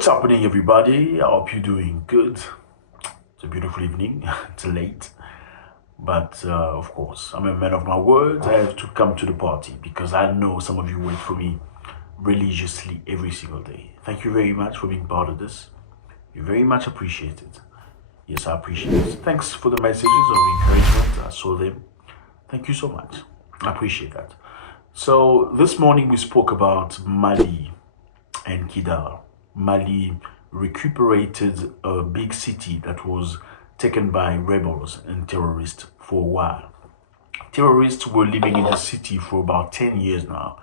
What's happening, everybody? I hope you're doing good. It's a beautiful evening. It's late, but of course, I'm a man of my words. I have to come to the party because I know some of you wait for me religiously every single day. Thank you very much for being part of this. You very much appreciate it. Yes, I appreciate it. Thanks for the messages of encouragement. I saw them. Thank you so much. I appreciate that. So this morning we spoke about Mali and Kidal. Mali recuperated a big city that was taken by rebels and terrorists for a while. Terrorists were living in the city for about 10 years now.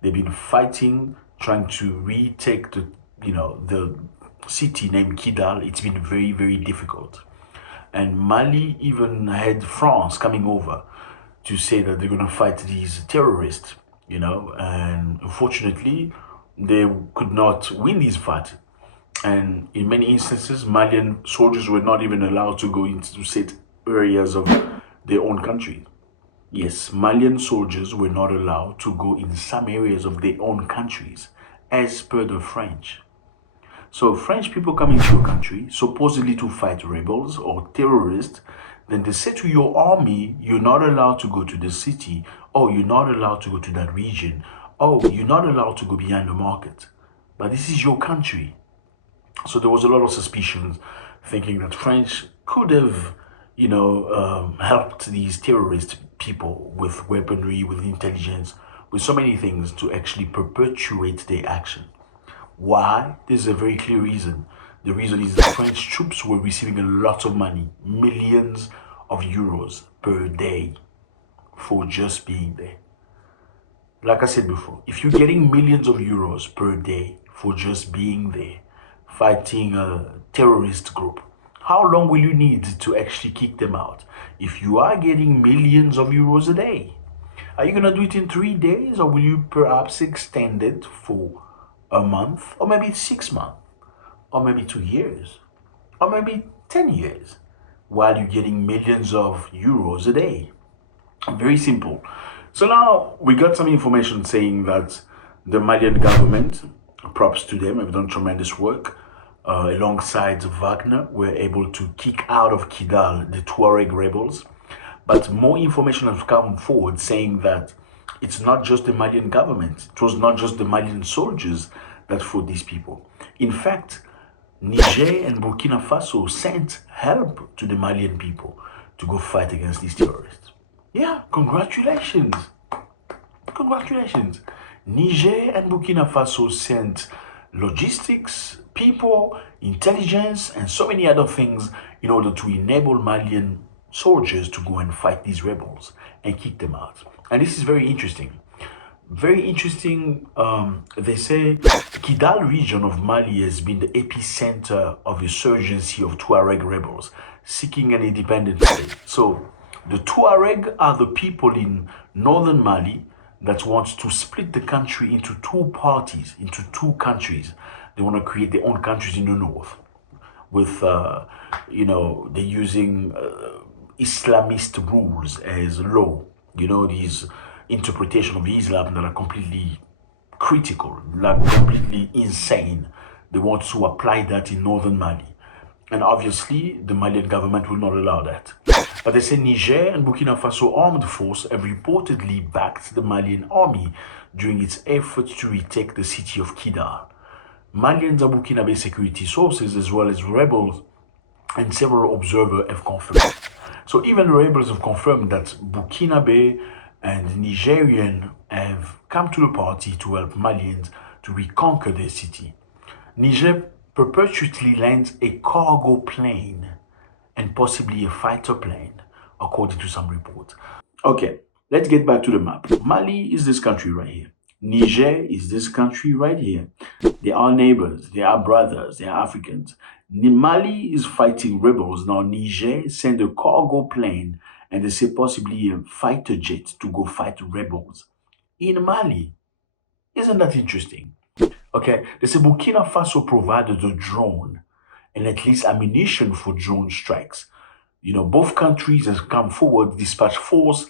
They've been fighting, trying to retake the city named Kidal. It's been very, very difficult. And Mali even had France coming over to say that they're going to fight these terrorists, and unfortunately, they could not win this fight. And in many instances, Malian soldiers were not even allowed to go into set areas of their own country. Yes, Malian soldiers were not allowed to go in some areas of their own countries, as per the French. So French people come into your country, supposedly to fight rebels or terrorists, then they say to your army, you're not allowed to go to the city, or you're not allowed to go to that region, oh, you're not allowed to go behind the market. But this is your country. So there was a lot of suspicions thinking that French could have, helped these terrorist people with weaponry, with intelligence, with so many things to actually perpetuate their action. Why? There's a very clear reason. The reason is that French troops were receiving a lot of money, millions of euros per day for just being there. Like I said before, if you're getting millions of euros per day for just being there, fighting a terrorist group, how long will you need to actually kick them out? If you are getting millions of euros a day, are you going to do it in 3 days, or will you perhaps extend it for a month, or maybe 6 months, or maybe 2 years, or maybe 10 years, while you're getting millions of euros a day? Very simple. So now we got some information saying that the Malian government, props to them, have done tremendous work. Alongside Wagner, were able to kick out of Kidal the Tuareg rebels. But more information has come forward saying that it's not just the Malian government, it was not just the Malian soldiers that fought these people. In fact, Niger and Burkina Faso sent help to the Malian people to go fight against these terrorists. Yeah, congratulations. Congratulations. Niger and Burkina Faso sent logistics, people, intelligence, and so many other things in order to enable Malian soldiers to go and fight these rebels and kick them out. And this is very interesting. Very interesting. They say Kidal region of Mali has been the epicenter of insurgency of Tuareg rebels seeking an independent state. So the Tuareg are the people in northern Mali that wants to split the country into two parties, into two countries. They want to create their own countries in the north with, they're using Islamist rules as law. These interpretation of Islam that are completely critical, like completely insane. They want to apply that in northern Mali. And obviously, the Malian government will not allow that. But they say Niger and Burkina Faso armed force have reportedly backed the Malian army during its efforts to retake the city of Kidal. Malian and Burkinabe security sources, as well as rebels and several observers, have confirmed. So even rebels have confirmed that Burkinabe and Nigerian have come to the party to help Malians to reconquer their city. Niger perpetually lands a cargo plane and possibly a fighter plane, according to some reports. Okay, let's get back to the map. Mali is this country right here. Niger is this country right here. They are neighbors, they are brothers, they are Africans. Mali is fighting rebels. Now Niger sent a cargo plane and they say possibly a fighter jet to go fight rebels in Mali. Isn't that interesting? Okay, they say Burkina Faso provided a drone and at least ammunition for drone strikes. Both countries have come forward, dispatch force,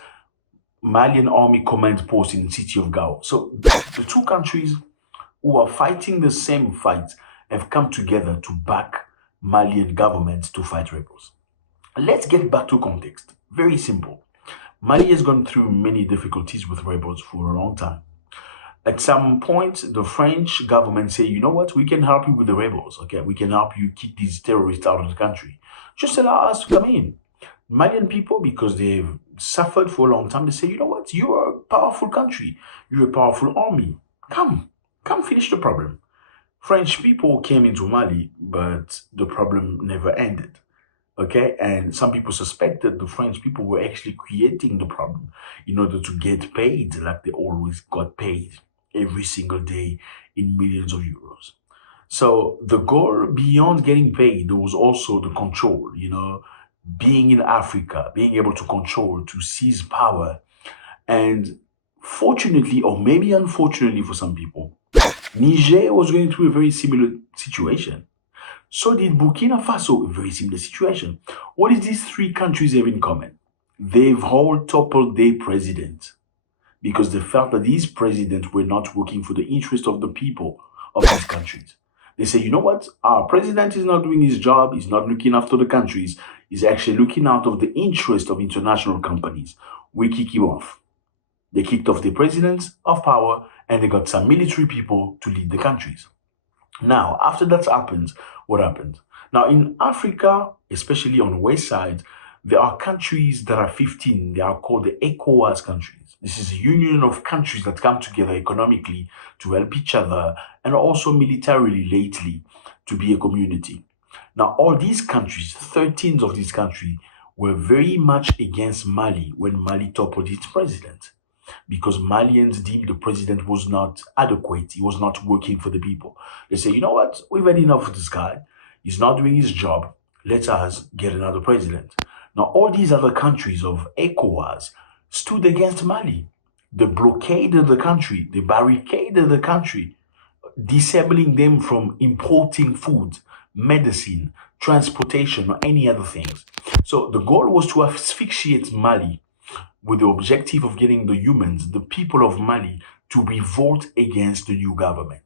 Malian army command post in the city of Gao. So the two countries who are fighting the same fight have come together to back Malian government to fight rebels. Let's get back to context. Very simple. Mali has gone through many difficulties with rebels for a long time. At some point, the French government say, you know what, we can help you with the rebels. Okay, we can help you kick these terrorists out of the country. Just allow us to come in. Malian people, because they've suffered for a long time, they say, you know what, you are a powerful country. You're a powerful army. Come finish the problem. French people came into Mali, but the problem never ended. Okay, and some people suspected the French people were actually creating the problem in order to get paid, like they always got paid every single day in millions of euros. So the goal beyond getting paid was also the control, being in Africa, being able to control, to seize power. And fortunately, or maybe unfortunately for some people, Niger was going through a very similar situation. So did Burkina Faso, a very similar situation. What does these three countries have in common? They've all toppled their president because they felt that these presidents were not working for the interest of the people of these countries. They say, you know what? Our president is not doing his job. He's not looking after the countries. He's actually looking out of the interest of international companies. We kick him off. They kicked off the presidents of power and they got some military people to lead the countries. Now, after that happened, what happened? Now, in Africa, especially on the west side, there are countries that are 15. They are called the ECOWAS countries. This is a union of countries that come together economically to help each other and also militarily lately to be a community. Now, all these countries, 13 of these countries, were very much against Mali when Mali toppled its president because Malians deemed the president was not adequate. He was not working for the people. They say, you know what? We've had enough of this guy. He's not doing his job. Let us get another president. Now, all these other countries of ECOWAS stood against Mali. They blockaded the country. They barricaded the country, disabling them from importing food, medicine, transportation, or any other things. So the goal was to asphyxiate Mali with the objective of getting the humans, the people of Mali, to revolt against the new government.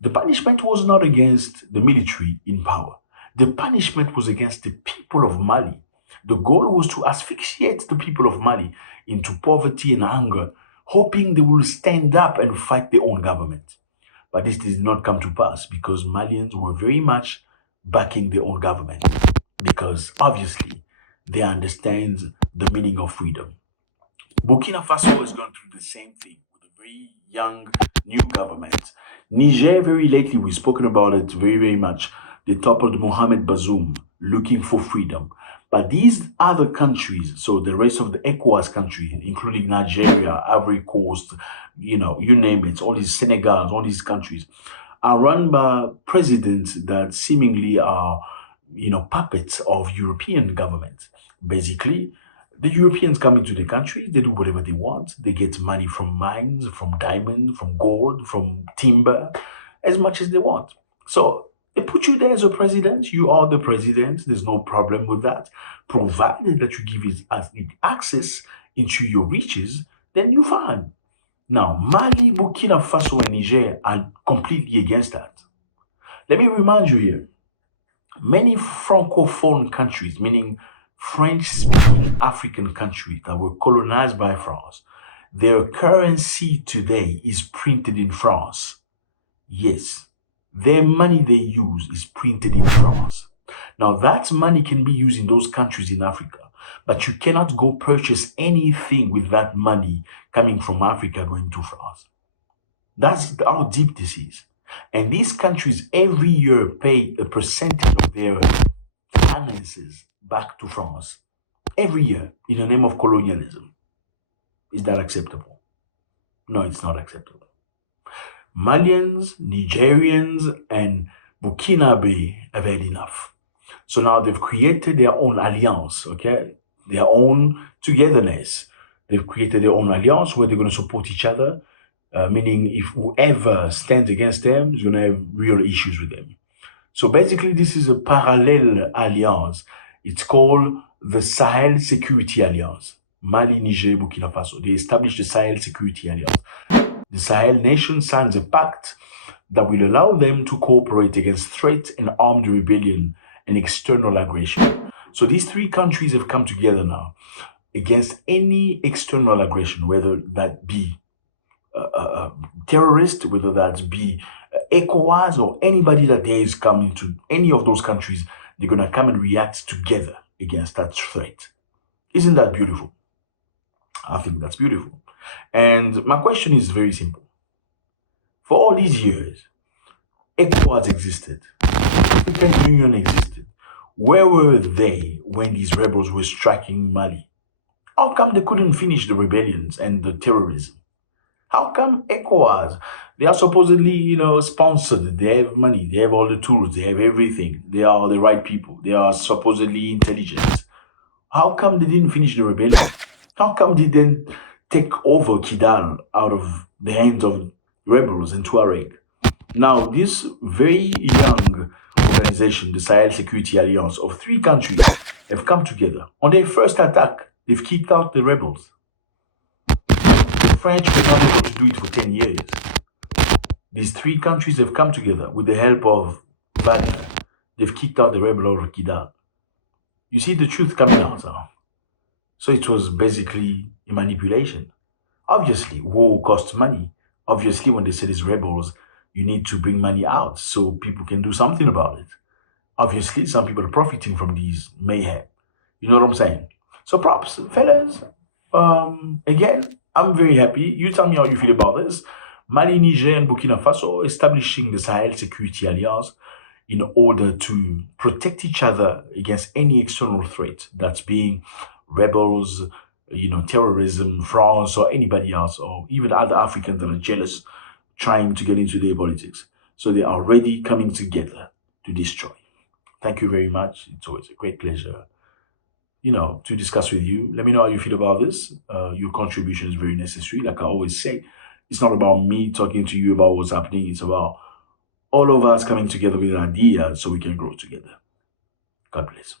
The punishment was not against the military in power. The punishment was against the people of Mali. The goal was to asphyxiate the people of Mali into poverty and hunger, hoping they will stand up and fight their own government. But this did not come to pass because Malians were very much backing their own government because obviously they understand the meaning of freedom. Burkina Faso has gone through the same thing with a very young new government. Niger, very lately, we've spoken about it very, very much. They toppled Mohamed Bazoum looking for freedom. But these other countries, so the rest of the ECOWAS countries, including Nigeria, Ivory Coast, you name it, all these Senegals, all these countries, are run by presidents that seemingly are, puppets of European governments. Basically, the Europeans come into the country, they do whatever they want. They get money from mines, from diamonds, from gold, from timber, as much as they want. So they put you there as a president. You are the president. There's no problem with that. Provided that you give it access into your riches, then you're fine. Now, Mali, Burkina Faso, and Niger are completely against that. Let me remind you here, many francophone countries, meaning French-speaking African countries that were colonized by France, their currency today is printed in France. Yes, their money they use is printed in France. Now, that money can be used in those countries in Africa, but you cannot go purchase anything with that money coming from Africa going to France. That's how deep this is. And these countries every year pay a percentage of their finances back to France. Every year in the name of colonialism. Is that acceptable? No, it's not acceptable. Malians, Nigerians, and Burkinabe have had enough. So now they've created their own alliance, okay? Their own togetherness. They've created their own alliance where they're going to support each other, meaning if whoever stands against them is going to have real issues with them. So basically, this is a parallel alliance. It's called the Sahel Security Alliance. Mali, Niger, Burkina Faso. They established the Sahel Security Alliance. The Sahel nation signs a pact that will allow them to cooperate against threat and armed rebellion and external aggression. So these three countries have come together now against any external aggression, whether that be terrorist, whether that be ECOWAS or anybody that there is coming to any of those countries, they're going to come and react together against that threat. Isn't that beautiful? I think that's beautiful. And my question is very simple. For all these years, ECOWAS existed, African Union existed. Where were they when these rebels were striking Mali? How come they couldn't finish the rebellions and the terrorism? How come ECOWAS? They are supposedly, sponsored. They have money. They have all the tools. They have everything. They are the right people. They are supposedly intelligent. How come they didn't finish the rebellion? How come they didn't take over Kidal out of the hands of rebels and Tuareg? Now, this very young organization, the Sahel Security Alliance of three countries, have come together. On their first attack, they've kicked out the rebels. The French were not able to do it for 10 years. These three countries have come together with the help of Wagner. They've kicked out the rebel out of Kidal. You see the truth coming out now. So it was basically a manipulation. Obviously, war costs money. Obviously, when they say these rebels, you need to bring money out so people can do something about it. Obviously, some people are profiting from these mayhem. You know what I'm saying? So props, fellas. Again, I'm very happy. You tell me how you feel about this. Mali, Niger, and Burkina Faso establishing the Sahel Security Alliance in order to protect each other against any external threat that's being rebels, terrorism, France, or anybody else, or even other Africans that are jealous trying to get into their politics. So they are already coming together to destroy. Thank you very much. It's always a great pleasure, to discuss with you. Let me know how you feel about this. Your contribution is very necessary. Like I always say, it's not about me talking to you about what's happening. It's about all of us coming together with an idea so we can grow together. God bless.